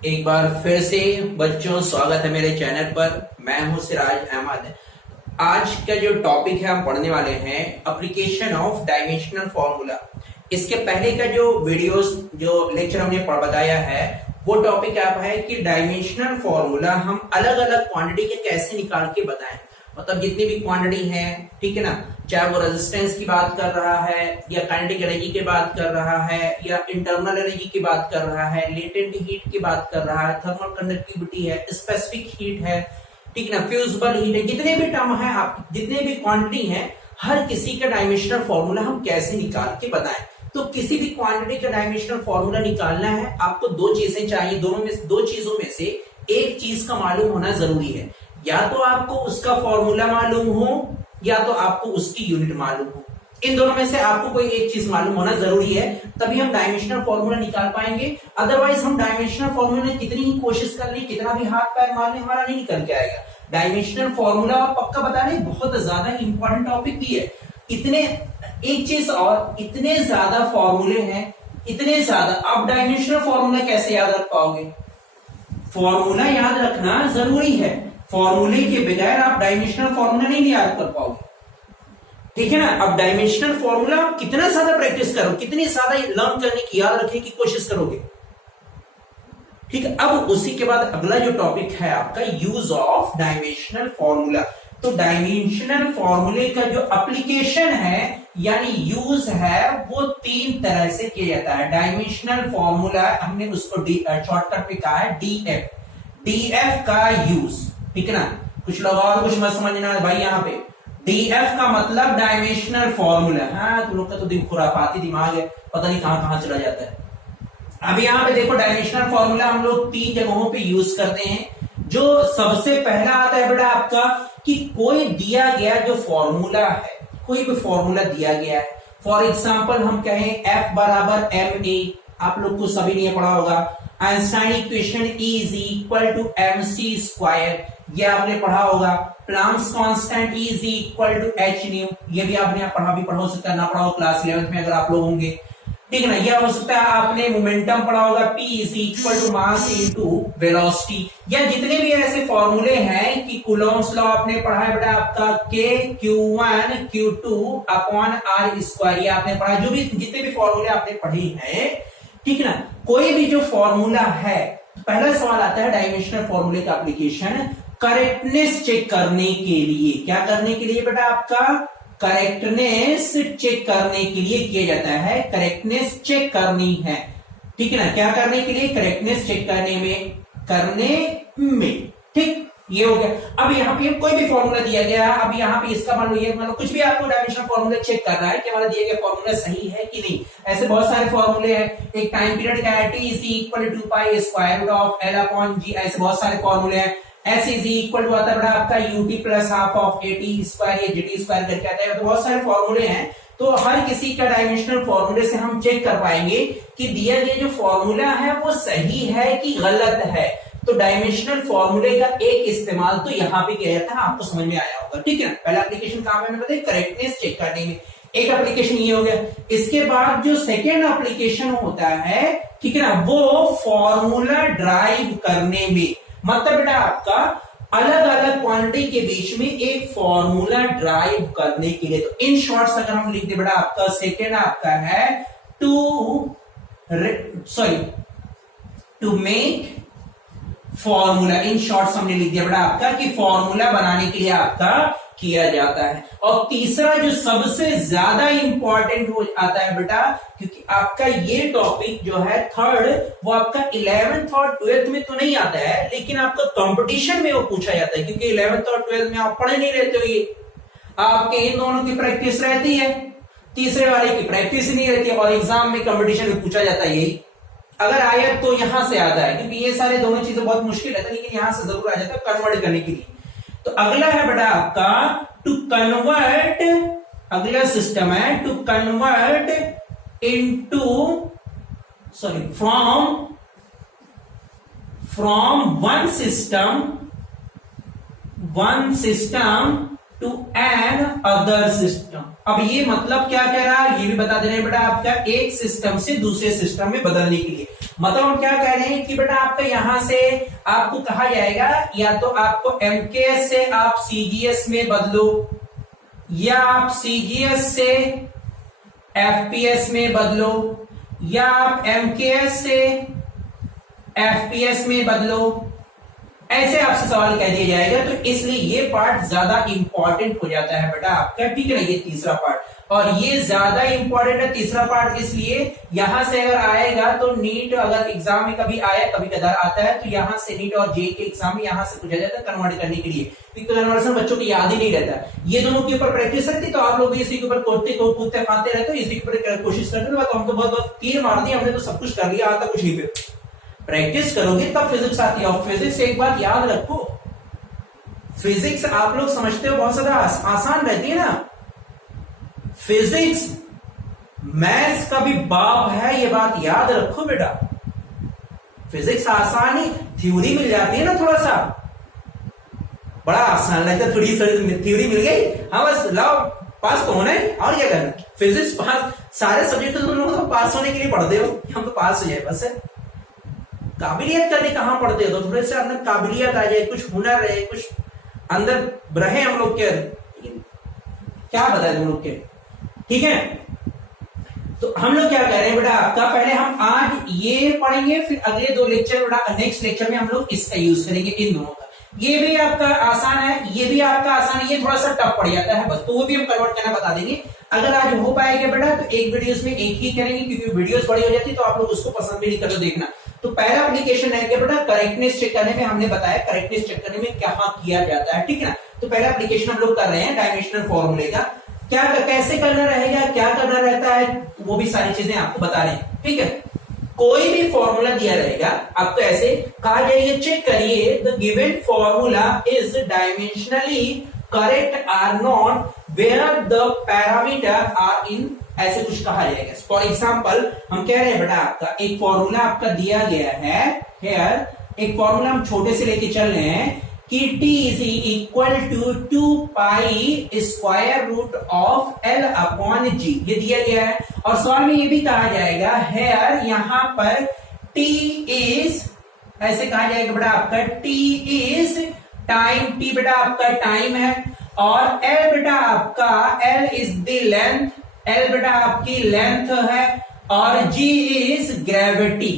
एक बार फिर से बच्चों स्वागत है मेरे चैनल पर। मैं हूं सिराज अहमद। आज का जो टॉपिक है हम पढ़ने वाले हैं एप्लीकेशन ऑफ डायमेंशनल फॉर्मूला। इसके पहले का जो वीडियोस जो लेक्चर हमने बताया है वो टॉपिक आप है कि डायमेंशनल फॉर्मूला हम अलग अलग क्वांटिटी के कैसे निकाल के बताएं। मतलब जितनी भी क्वांटिटी है, ठीक है ना, चाहे वो रेजिस्टेंस की बात कर रहा है या काइनेटिक एनर्जी की बात कर रहा है या इंटरनल एनर्जी की बात कर रहा है, लेटेंट हीट की बात कर रहा है, थर्मल कंडक्टिविटी है, स्पेसिफिक हीट है, ठीक है ना, फ्यूजिबल हीट है, जितने भी टर्म है, आप जितने भी क्वांटिटी है, हर किसी का डायमेंशनल फॉर्मूला हम कैसे निकाल के बताएं। तो किसी भी क्वांटिटी का डायमेंशनल फॉर्मूला निकालना है, आपको दो चीजें चाहिए। दो चीजों में से एक चीज का मालूम होना जरूरी है। या तो आपको उसका फॉर्मूला मालूम हो या तो आपको उसकी यूनिट मालूम हो। इन दोनों में से आपको कोई एक चीज मालूम होना जरूरी है, तभी हम डायमेंशनल फॉर्मूला निकाल पाएंगे। अदरवाइज हम डायमेंशनल फॉर्मूला में कितनी ही कोशिश कर ले, कितना भी हाथ पैर मार ले, हमारा नहीं निकल के आएगा। डायमेंशनल फॉर्मूला पक्का बता रहे, बहुत ज्यादा इंपॉर्टेंट टॉपिक भी है। इतने एक चीज और, इतने ज्यादा फॉर्मूले हैं, इतने ज्यादा, आप डायमेंशनल फॉर्मूला कैसे याद रख पाओगे? फॉर्मूला याद रखना जरूरी है। फॉर्मूले के बगैर आप डायमेंशनल फॉर्मूला नहीं याद कर पाओगे, ठीक है ना। अब डायमेंशनल फॉर्मूला आप कितना ज्यादा प्रैक्टिस करो, कितनी ज्यादा लर्न करने की, याद रखने की कोशिश करोगे, ठीक है। अब उसी के बाद अगला जो टॉपिक है आपका यूज ऑफ डायमेंशनल फॉर्मूला। तो डायमेंशनल फॉर्मूले का जो एप्लीकेशन है यानी यूज है वो तीन तरह से किया जाता है। डायमेंशनल फॉर्मूला हमने उसको शॉर्टकट में कहा है डीएफ। डीएफ का यूज, ठीक है ना। कुछ लोग और कुछ मत समझना भाई, यहाँ पे डीएफ का मतलब डायमेंशनल फॉर्मूला। हाँ, तुम लोग का तो खुराफाती दिमाग है, पता नहीं कहां कहां चला जाता है। अब यहाँ पे देखो, डायमेंशनल फॉर्मूला हम लोग तीन जगहों पे यूज करते हैं। जो सबसे पहला आता है बेटा आपका कि कोई दिया गया जो फॉर्मूला है, कोई भी फॉर्मूला दिया गया है, फॉर एग्जाम्पल हम कहें F बराबर ma, आप लोग को सभी ने पढ़ा होगा। Einstein equation E is equal to mc square, ये आपने पढ़ा होगा। Planck's constant E is equal to h nu, ये भी आपने पढ़ा हो सकता है, ना पढ़ा हो क्लास 11th में अगर आप लोग होंगे, ठीक है ना। यह हो सकता है आपने मोमेंटम पढ़ा होगा, P is equal to mass into velocity. या जितने भी ऐसे फॉर्मूले हैं कि कूलॉम्स लॉ आपने पढ़ा है बेटा आपका K Q1 Q2 upon R square, ये आपने पढ़ा। जो भी जितने भी फॉर्मूले आपने पढ़े हैं, ठीक है ना, कोई भी जो फॉर्मूला है, पहला सवाल आता है डायमेंशनल फॉर्मूले का एप्लीकेशन करेक्टनेस चेक करने के लिए। क्या करने के लिए बेटा? आपका करेक्टनेस चेक करने के लिए किया जाता है। करेक्टनेस चेक करनी है, ठीक है ना। क्या करने के लिए? करेक्टनेस चेक करने में, ठीक। ये हो गया। अब यहाँ पे कोई भी फॉर्मूला दिया गया, अब यहाँ पे इसका मान लो कुछ भी आपको डायमेंशनल फॉर्मूला चेक करना है कि हमारा दिया गया फॉर्मूला सही है कि नहीं। ऐसे बहुत सारे फॉर्मूले हैं। एक टाइम पीरियड का है, T is equal to pi square root of L upon G, ऐसे बहुत सारे फॉर्मूले हैं। S इज इक्वल टू आता है आपका UT plus half of AT square, ये GT स्क्वायर करके आता है। तो बहुत सारे फॉर्मूले हैं। तो हर किसी का डायमेंशनल फॉर्मूले से हम चेक कर पाएंगे कि दिया गया जो फॉर्मूला है वो सही है कि गलत है। तो डायमेंशनल फॉर्मूले का एक इस्तेमाल तो यहां पे किया जाता है, आपको समझ में आया होगा, ठीक है ना। पहला एप्लीकेशन कहां पे बताइए? करेक्टनेस चेक करने में। एक एप्लीकेशन ये हो गया। इसके बाद जो सेकेंड एप्लीकेशन होता है, ठीक है ना, वो फॉर्मूला ड्राइव करने में। मतलब बेटा आपका अलग अलग क्वांटिटी के बीच में एक फॉर्मूला ड्राइव करने के लिए। तो इन शॉर्ट्स अगर हम लिख दे बेटा आपका सेकेंड आपका है to make formula. In shorts हमने लिख दिया बेटा आपका कि फॉर्मूला बनाने के लिए आपका किया जाता है। और तीसरा जो सबसे ज्यादा इंपॉर्टेंट हो आता है बेटा, क्योंकि आपका ये टॉपिक जो है थर्ड, वो आपका 11th और 12th में तो नहीं आता है, लेकिन आपका कंपटीशन में वो पूछा जाता है। क्योंकि 11th और 12th में आप पढ़े नहीं रहते हो, ये आपके इन दोनों की प्रैक्टिस रहती है, तीसरे वाले की प्रैक्टिस ही नहीं रहती है, और एग्जाम में कंपटीशन में पूछा जाता है। यही अगर आया तो यहां से आता है, क्योंकि ये सारे दोनों चीजें बहुत मुश्किल है, लेकिन यहां से जरूर आ जाता है कन्वर्ट करने के लिए। तो अगला है बेटा आपका टू कन्वर्ट, अगला सिस्टम है to convert into from one system to another system. अब ये मतलब क्या कह रहा है ये भी बता दे रहे हैं बेटा आपका, एक सिस्टम से दूसरे सिस्टम में बदलने के लिए। मतलब हम क्या कह रहे हैं कि बेटा आपका यहां से आपको कहा जाएगा या तो आपको एमकेएस से आप सीजीएस में बदलो, या आप सीजीएस से एफपीएस में बदलो, या आप एमकेएस से एफपीएस में बदलो, ऐसे आपसे सवाल कह दिया जाएगा। तो इसलिए ये पार्ट ज्यादा इंपॉर्टेंट हो जाता है बेटा आपका, ठीक है ना, ये तीसरा पार्ट, और ये ज्यादा इंपॉर्टेंट है तीसरा पार्ट, इसलिए यहां से अगर आएगा तो नीट अगर एग्जाम में कभी आया, कभी कदार आता है, तो यहां से नीट और जे के एग्जाम में यहां से पूछा जाता है कन्वर्ट करने के लिए, क्योंकि कन्वर्सन बच्चों को याद ही नहीं रहता। ये दोनों के ऊपर प्रैक्टिस रहती, तो आप लोग इसी के ऊपर कूदते फांदते रहते हो, इसी के ऊपर कोशिश करते हो। तो हम तो बहुत तीर मार दिए हमने, तो सब कुछ कर लिया, आता कुछ नहीं। पे प्रैक्टिस करोगे तब फिजिक्स आती है। और फिजिक्स एक बात याद रखो, फिजिक्स आप लोग समझते हो बहुत ज्यादा आसान रहती है ना, फिजिक्स मैथ्स का भी बाप है, ये बात याद रखो बेटा। फिजिक्स आसान ही, थ्योरी मिल जाती है ना, थोड़ा सा बड़ा आसान लगता है, थोड़ी थ्योरी मिल गई, हाँ बस लाओ पास तो होना है, और क्या करना। फिजिक्स पास, सारे सब्जेक्ट तो तुम लोग तो पास होने के लिए पढ़ते हो, हम तो पास हो जाए बस है। काबिलियत करने कहां पढ़ते हो, तो थोड़े से अंदर काबिलियत आ जाए, कुछ हुनर रहे, कुछ अंदर रहे हम लोग के, क्या बताए तुम लोग के, ठीक है। तो हम लोग क्या कह रहे हैं बेटा आपका, पहले हम आज ये पढ़ेंगे, फिर अगले 2 लेक्चर बेटा नेक्स्ट लेक्चर में हम लोग इसका यूज करेंगे, इन दोनों का। ये भी आपका आसान है, ये भी आपका आसान है, ये थोड़ा सा टफ पड़ जाता है बस, तो वो भी हम कन्वर्ट करना बता देंगे। अगर आज हो पाएगा बेटा तो एक वीडियोस में एक ही करेंगे, क्योंकि वीडियोस बड़ी हो जाती है तो आप लोग उसको पसंद भी नहीं करते देखना। तो पहला एप्लीकेशन है बेटा करेक्टनेस चेक करने में, हमने बताया करेक्टनेस चेक करने में क्या किया जाता है, ठीक है ना। तो पहला एप्लीकेशन हम लोग कर रहे हैं डायमेंशनल फॉर्मूले का, क्या कैसे करना रहेगा, क्या करना रहता है, वो भी सारी चीजें आपको बता रहे हैं, ठीक है। कोई भी फॉर्मूला दिया रहेगा आपको, ऐसे कहा जाएगा चेक करिए the given formula is dimensionally correct or not where the parameter are in, ऐसे कुछ कहा जाएगा। फॉर एग्जाम्पल हम कह रहे हैं बेटा आपका एक फॉर्मूला आपका दिया गया है हेयर, एक फॉर्मूला हम छोटे से लेके चल रहे हैं कि t is equal to 2 pi square root of l upon g, ये दिया गया है। और सवाल में ये भी कहा जाएगा हेयर, यहां पर t इज, ऐसे कहा जाएगा बेटा आपका t इज टाइम, t बेटा आपका टाइम है, और l बेटा आपका l is the length, l बेटा आपकी लेंथ है, और g इज ग्रेविटी,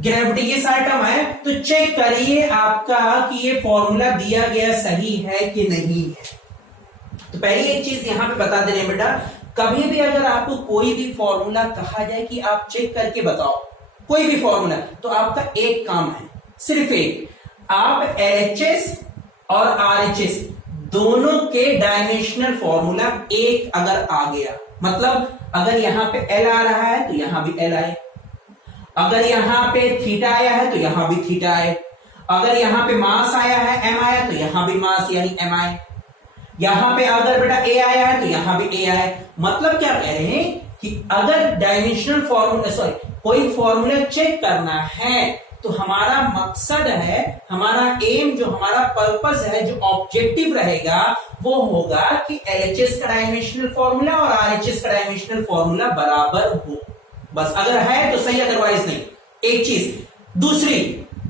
ग्रेविटी के सारे टर्म है। तो चेक करिए आपका कि ये फॉर्मूला दिया गया सही है कि नहीं है। तो पहली एक चीज यहां पे बता दे रहे हैं बेटा, कभी भी अगर आपको कोई भी फॉर्मूला कहा जाए कि आप चेक करके बताओ कोई भी फॉर्मूला, तो आपका एक काम है, सिर्फ एक, आप LHS और RHS दोनों के डायमेंशनल फॉर्मूला एक अगर आ गया, मतलब अगर यहां पे L आ रहा है तो यहां भी L आए, अगर यहां पे थीटा आया है तो यहां भी थीटा आए, अगर यहां पे मास आया है m आया तो यहां भी मास यानी m आए, यहां पे अगर बेटा a आया है तो यहां भी a आए। मतलब क्या कह रहे हैं कि अगर डायमेंशनल फॉर्मूला, सॉरी कोई फॉर्मूला चेक करना है तो हमारा मकसद है, हमारा एम, जो हमारा पर्पस है, जो ऑब्जेक्टिव रहेगा वो होगा कि LHS का डायमेंशनल फॉर्मूला और RHS का डायमेंशनल फॉर्मूला बराबर हो, बस अगर है तो सही, अदरवाइज नहीं। एक चीज, दूसरी,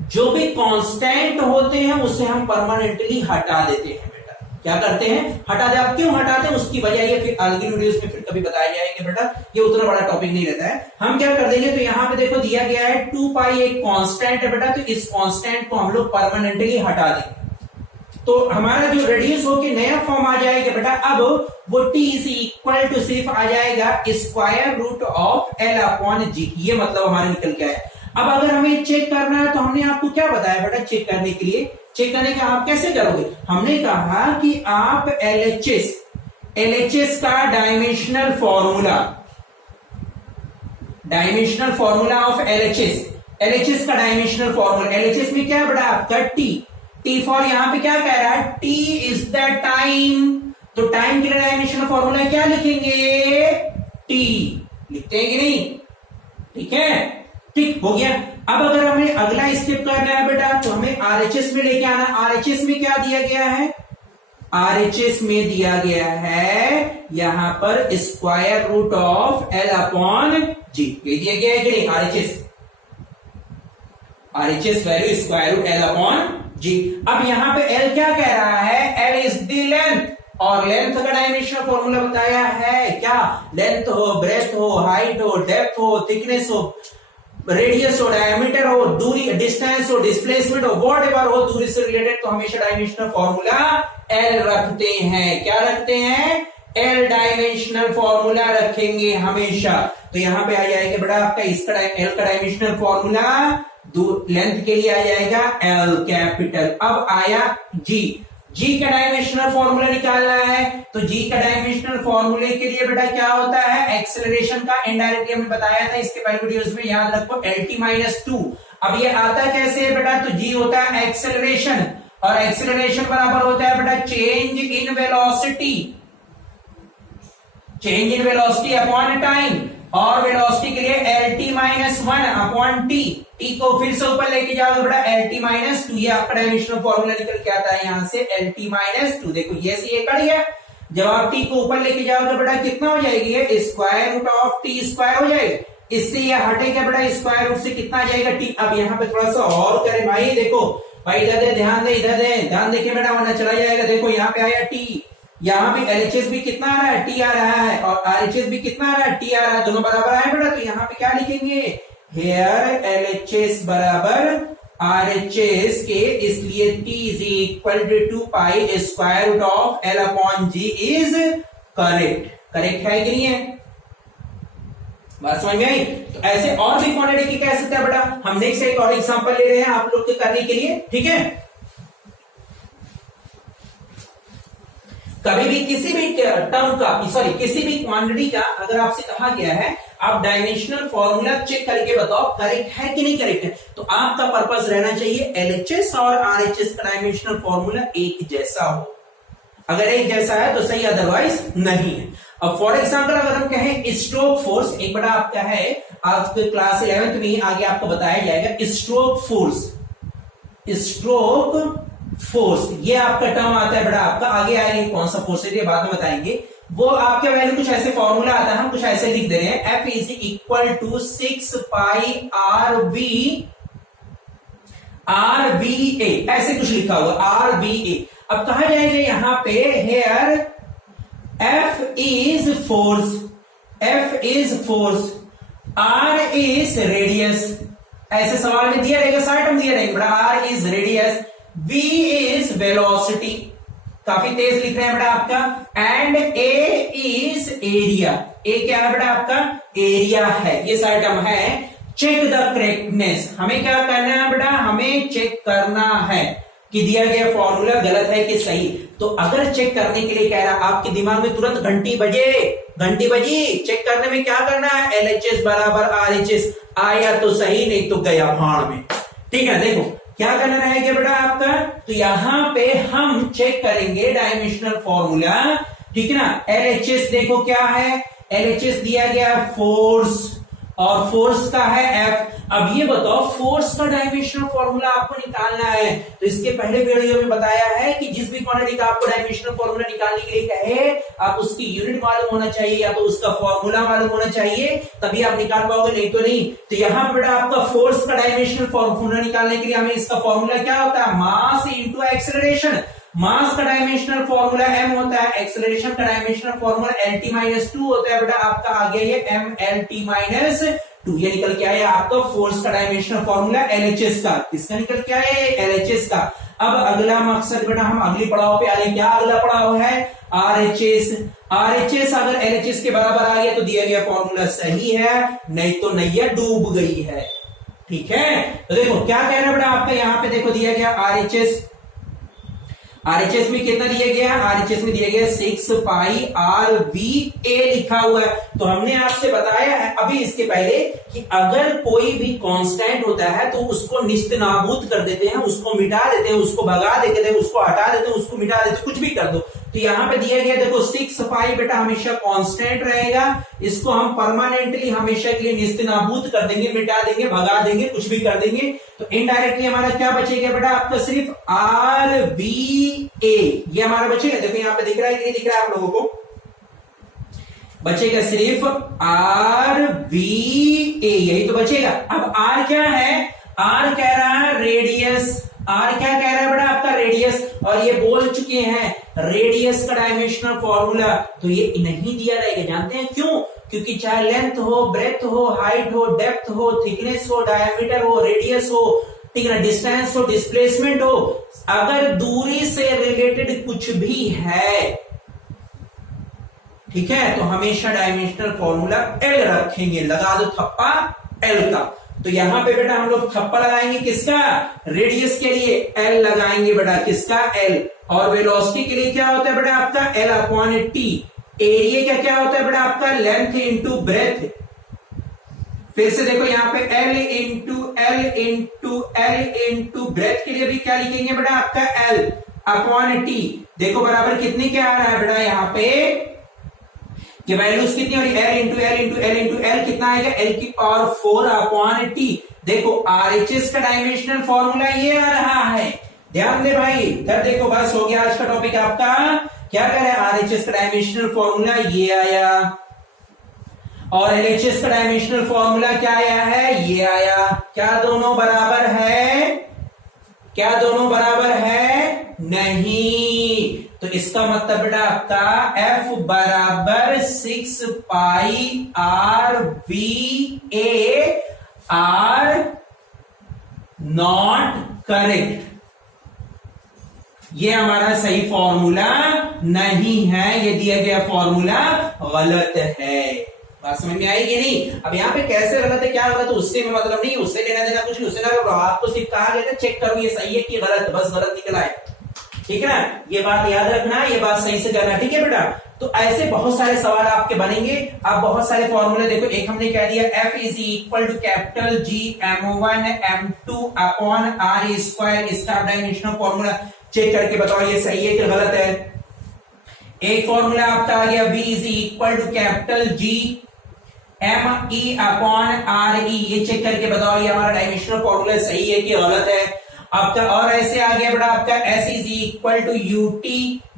जो भी कांस्टेंट होते हैं उसे हम परमानेंटली हटा देते हैं बेटा, क्या करते हैं, हटा दे। आप क्यों हटाते हैं उसकी वजह ये फिर अगली वीडियोस में फिर कभी बताया जाएगा बेटा, ये उतना बड़ा टॉपिक नहीं रहता है। हम क्या कर देंगे, तो यहां पे देखो दिया गया है 2 पाई एक कांस्टेंट है बेटा, तो इस कांस्टेंट को हम लोग परमानेंटली हटा देंगे, तो हमारा जो रेडियस होके नया फॉर्म आ जाएगा बेटा, अब वो t इज इक्वल टू सिर्फ आ जाएगा square root of l upon g, ये मतलब हमारा निकल के आया। अब अगर हमें चेक करना है तो हमने आपको क्या बताया बेटा, चेक करने के लिए, चेक करने के आप कैसे करोगे, हमने कहा कि आप LHS का dimensional formula, dimensional formula of LHS का डायमेंशनल फॉर्मूला, LHS में क्या है बेटा आपका t फॉर, यहां पे क्या कह रहा है, t इज द टाइम, तो टाइम के लिए डायमेंशनल फॉर्मूला क्या लिखेंगे, t लिखते हैं कि नहीं, ठीक है, ठीक हो गया। अब अगर हमें अगला स्टेप करना है बेटा तो हमें RHS में लेके आना। RHS में क्या दिया गया है, RHS में दिया गया है यहां पर square root of l upon g, ये दिया गया है कि नहीं RHS, RHS value square root L upon G। अब यहां पे L क्या कह रहा है, L इज द लेंथ, और लेंथ का डायमेंशनल फॉर्मूला बताया है क्या, लेंथ हो, ब्रेथ हो, हाइट हो, डेप्थ हो, थिकनेस हो, रेडियस हो, डायमीटर हो, दूरी, डिस्टेंस हो, डिस्प्लेसमेंट हो, वॉट एवर हो, दूरी से रिलेटेड, तो हमेशा डायमेंशनल फॉर्मूला L रखते हैं। क्या रखते हैं, L डायमेंशनल फॉर्मूला रखेंगे हमेशा। तो यहां पे आ जाएगा बेटा आपका इसका L का डायमेंशनल फॉर्मूला लेंथ के लिए आ जाएगा L कैपिटल। अब आया G का डायमेंशनल फॉर्मूला निकालना है, तो G का डायमेंशनल फॉर्मूले के लिए बेटा क्या होता है, एक्सेलरेशन का इनडायरेक्टली हमने बताया था इसके पहले वीडियोस में, याद रखो LT-2। अब ये आता कैसे है बेटा, तो G होता है एक्सेलरेशन, और एक्सेलरेशन बराबर होता है बेटा change in velocity, change in velocity upon time, और वेलोसिटी के लिए LT-1 अपॉन T, T को फिर से ऊपर लेके जाओगे बेटा LT-2, ये आपका डायमेंशनल फॉर्मूला निकल के आता है यहां से LT-2। देखो ये से ये कट गया, जब आप T को ऊपर लेके जाओगे बेटा कितना हो जाएगी, ये square root of T square हो जाएगा, इससे ये हटेगा बेटा स्क्वायर रूट से कितना आ जाएगा T। अब यहाँ पे थोड़ा सा और करें भाई, देखो भाई इधर दे, ध्यान दे, इधर दे, ध्यान देखिए बेटा वरना चला जाएगा। देखो यहाँ पे आया T, यहाँ पे LHS भी कितना आ रहा है, T आ रहा है, और RHS भी कितना आ रहा है, T आ रहा है, दोनों बराबर आए बेटा। तो यहाँ पे क्या लिखेंगे, हेयर LHS बराबर RHS के, इसलिए T is equal to pi square root of L upon G is correct. Correct है कि नहीं है, बात समझ में आई। तो ऐसे और भी क्वांटिटी की कह सकते हैं बेटा, हम नेक्स्ट एक और एग्जांपल ले रहे हैं आप लोग के करने के लिए, ठीक है। कभी भी किसी भी टर्म का, सॉरी किसी भी क्वांटिटी का अगर आपसे कहा गया है आप डायमेंशनल फॉर्मूला चेक करके बताओ करेक्ट है कि नहीं करेक्ट है, तो आपका पर्पस रहना चाहिए LHS और RHS का डायमेंशनल फॉर्मूला एक जैसा हो। अगर एक जैसा है तो सही, अदरवाइज नहीं है। अब फॉर एग्जाम्पल अगर हम कहें स्ट्रोक फोर्स, एक बड़ा आपका है आपके क्लास 11th में आगे आपको बताया जाएगा स्ट्रोक फोर्स, स्ट्रोक फोर्स ये आपका टर्म आता है बेटा, आपका आगे आएंगे कौन सा फोर्स है ये बाद में बताएंगे। वो आपके वैल्यू कुछ ऐसे फॉर्मूला आता है, हम कुछ ऐसे लिख दे रहे हैं, F is equal to 6 pi RBA, ऐसे कुछ लिखा हुआ RBA। अब कहा जाएगा यहां पे here F is force, F is force, R is radius, ऐसे सवाल में दिया रहेगा, 60 में दिया रहेगा बेटा, R is radius, V is velocity, काफी तेज लिख रहे हैं बेटा आपका, and A is area, A क्या है बेटा आपका, एरिया है, ये सारे टर्म है। चेक द करेक्टनेस, हमें क्या करना है बेटा, हमें चेक करना है कि दिया गया फॉर्मूला गलत है कि सही। तो अगर चेक करने के लिए कह रहा है आपके दिमाग में तुरंत घंटी बजी, चेक करने में क्या करना है, LHS बराबर RHS, आया तो सही नहीं तो गया भाड़ में, ठीक है। देखो क्या करना रहेगा बेटा आपका, तो यहां पे हम चेक करेंगे डायमेंशनल फॉर्मूला, ठीक है ना। LHS देखो क्या है, LHS दिया गया फोर्स, और फोर्स का है F। अब ये बताओ फोर्स का डायमेंशनल फॉर्मूला आपको निकालना है, तो इसके पहले वीडियो में बताया है कि जिस भी क्वांटिटी का आपको डायमेंशनल फॉर्मूला निकालने के लिए कहे, आप उसकी यूनिट मालूम होना चाहिए या तो उसका फॉर्मूला मालूम होना चाहिए, तभी आप निकाल पाओगे, नहीं तो नहीं। तो यहां पर बेटा आपका फोर्स का डायमेंशनल फॉर्मूला निकालने के लिए हमें इसका फॉर्मूला क्या होता है, मास इंटू एक्सेलरेशन। मास का डायमेंशनल फॉर्मूला m होता है, एक्सेलरेशन का डायमेंशनल फॉर्मूला LT-2 होता है बेटा, आपका आ गया ये MLT-2, ये निकल के आया आपका फोर्स का डायमेंशनल फॉर्मूला LHS का, किसका निकल के आया LHS का। अब अगला मकसद बेटा हम अगली पड़ाव पे आ रहे हैं, क्या अगला पड़ाव है, RHS। RHS अगर LHS के बराबर आ गया तो दिया गया फॉर्मूला सही है, नहीं तो नैया डूब गई है, ठीक है। तो देखो क्या कह रहा है बेटा आपका, यहां पे देखो दिया गया RHS में कितना दिया गया, RHS में दिया गया 6 पाई RBA लिखा हुआ है। तो हमने आपसे बताया है अभी इसके पहले कि अगर कोई भी कांस्टेंट होता है तो उसको निस्तनाबूद कर देते हैं, उसको मिटा देते हैं, उसको भगा देते हैं, उसको हटा देते हैं, उसको मिटा देते हैं, कुछ भी कर दो। तो यहां पे दिया गया देखो 6 पाई बेटा हमेशा कांस्टेंट रहेगा, इसको हम परमानेंटली हमेशा के लिए निस्तनाबूद कर देंगे, मिटा देंगे, भगा देंगे, कुछ भी कर देंगे। तो इनडायरेक्टली हमारा क्या बचेगा बेटा आपका, सिर्फ RBA, ये हमारा बचेगा। देखो यहां पे दिख रहा है कि नहीं दिख रहा है आप लोगों को, बचेगा सिर्फ RBA, यही तो बचेगा। अब R क्या है, आर कह रहा है रेडियस, आर क्या कह रहा है बेटा आपका रेडियस, और ये बोल चुके हैं रेडियस का डायमेंशनल फॉर्मूला, तो ये नहीं दिया रहेगा। जानते हैं क्यों? क्योंकि चाहे लेंथ हो, ब्रेथ हो, हाइट हो, डेप्थ हो, थिकनेस हो, डायमीटर हो, रेडियस हो, ठीक है ना, डिस्टेंस हो, डिस्प्लेसमेंट हो, अगर दूरी से रिलेटेड कुछ भी है, ठीक है, तो हमेशा डायमेंशनल फॉर्मूला एल रखेंगे। लगा दो थप्पा एल का। तो यहां पे बेटा हम लोग थप्पा लगाएंगे किसका? रेडियस के लिए एल लगाएंगे बेटा, किसका? एल। और वेलोसिटी के लिए क्या होता है बेटा आपका? L upon T. एरिया क्या क्या होता है बेटा आपका? Length into breadth. फिर से देखो यहां पे एल इंटू ब्रेथ के लिए भी क्या लिखेंगे बेटा आपका? L upon T. देखो बराबर कितनी क्या आ रहा है बेटा यहाँ पे कि वैल्यूज कितनी हो रही है? एल कितना आएगा? एल की पावर 4 अपॉन टी। देखो आरएचएस का डायमेंशनल फॉर्मूला ये आ रहा है, ध्यान दे भाई। इधर देखो, बस हो गया आज का टॉपिक आपका। क्या कह रहे हैं? आरएचएस का डायमेंशनल फॉर्मूला ये आया, और एलएचएस का डायमेंशनल फॉर्मूला क्या आया है? ये आया। क्या दोनों बराबर है? क्या दोनों बराबर है? नहीं। तो इसका मतलब बेटा आपका F बराबर 6 pi R V are not correct. ये हमारा सही फॉर्मूला नहीं है, ये दिया गया फॉर्मूला गलत है। बात समझ में आएगी नहीं? अब यहाँ पे कैसे गलत है, क्या गलत है, उससे में मतलब नहीं, उससे लेना देना कुछ नहीं, उससे ना आपको सिर्फ कहा गया था चेक करो ये सही है कि गलत, बस गलत निकला है, ठीक है ना। ये बात याद रखना, ये बात सही से करना, ठीक है बेटा। तो ऐसे बहुत सारे सवाल आपके बनेंगे। आप बहुत सारे फॉर्मूले देखो, एक हमने कह दिया F is equal to capital G M1 M2 upon R square, इसका डायमेंशनल फॉर्मूला चेक करके बताओ ये सही है कि गलत है। एक फॉर्मूला आपका आ गया V is equal to capital G M E upon R E, ये चेक करके बताओ ये हमारा डायमेंशनल फॉर्मूला सही है कि गलत है आपका। और ऐसे आ गया बेटा आपका S is equal to UT,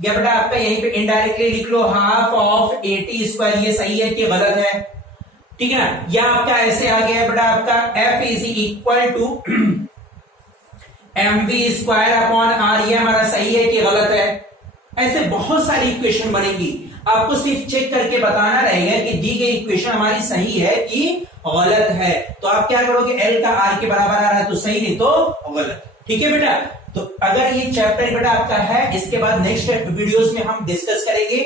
या बेटा आपका यहीं पे इनडायरेक्टली लिख लो हाफ ऑफ AT स्क्वायर, ये सही है कि गलत है, ठीक है ना। या आपका ऐसे आ गया बेटा आपका F is equal to MV square upon R, ये हमारा सही है कि गलत है। ऐसे बहुत सारी इक्वेशन बनेंगी, आपको सिर्फ चेक करके बताना रहेगा कि दी गई इक्वेशन हमारी सही है कि गलत है। तो आप क्या करोगे? L का R के बराबर आ रहा है तो सही, नहीं तो गलत, ठीक है बेटा। तो अगर ये चैप्टर बेटा आपका है, इसके बाद नेक्स्ट वीडियोस में हम डिस्कस करेंगे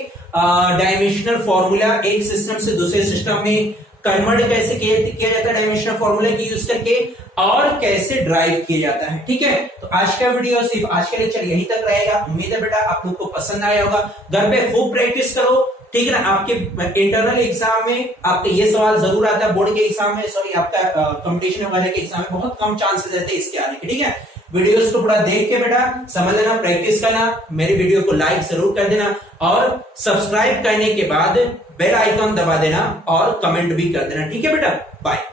डायमेंशनल फॉर्मूला एक सिस्टम से दूसरे सिस्टम में कन्वर्ट कैसे किया जाता है डायमेंशनल फॉर्मूला की यूज करके, और कैसे ड्राइव किया जाता है, ठीक है। तो आज का वीडियो सिर्फ आज के लेक्चर यहीं तक रहेगा। उम्मीद है बेटा आप लोग को पसंद आया होगा। घर पे खूब प्रैक्टिस करो, ठीक है ना। आपके इंटरनल एग्जाम में आपके ये सवाल जरूर आता है, बोर्ड के एग्जाम में, सॉरी आपका कंपटीशन वगैरह के एग्जाम में बहुत कम चांसेस रहते हैं इसके आने के, ठीक है। वीडियोस को पूरा देख के बेटा समझ लेना, प्रैक्टिस करना, मेरे वीडियो को लाइक जरूर कर देना, और सब्सक्राइब करने के बाद बेल आइकन दबा देना और कमेंट भी कर देना, ठीक है बेटा। बाय।